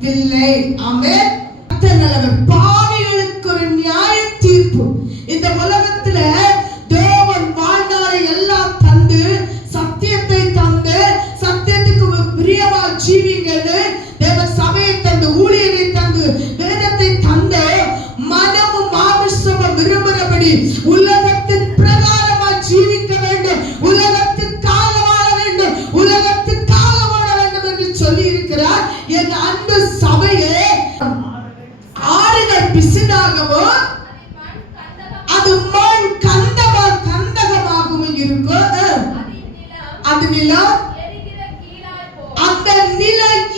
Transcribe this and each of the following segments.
இல்லை. ஆமென். நல்லவர். பாவிகளுக்கு ஒரு நியாய தீர்ப்பு. இந்த உலகத்துல தேவன் வாழ்நாளை எல்லாம் தந்து சத்தியத்தை தந்து சத்தியத்துக்கு பிரியமா ஜீவிங்கன்னு சொல்லி இருக்கிறார். என் அன்பு சபையே ஆறுகள் பிசினாகவும் அது மண் கந்தமா கந்தகமாகவும் இருக்கும். அது நிலம். அந்த நிலம்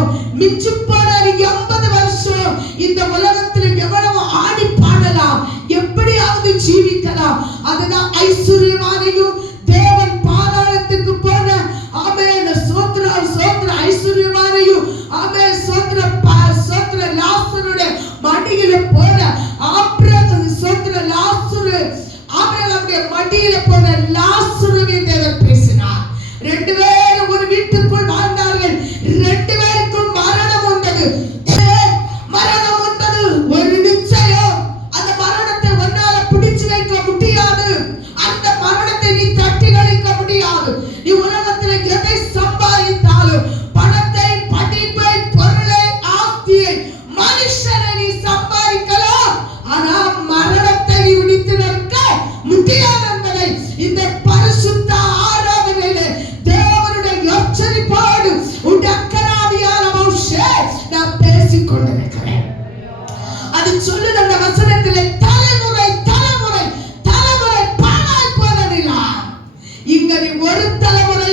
வருஷம் மிச்சு போனாரு எண்பது வருஷம் இந்த உலகத்துல எவ்வளவு ஆடி பாடலாம் எப்படியாவது ஜீவிக்கலாம். அதுதான் ஐஸ்வர்யமானையும் தேவன் பாதாளத்துக்கு போன ஆமென் சோத்ர சோத்ர ஐஸ்வர்யமானையும் ஆமே சோத்ர சோத்ர லாசருடைய மடியில போன ஆபிரகாம் சோத்ர லாசுரு ஆபிரகாமுடைய மடியில போன லாசுருவின் தேவன் உலகத்திலே தலைமுறை தலைமுறை தலைமுறை பாழாய் போனதில்லை இங்க நீ ஒரு தலைமுறை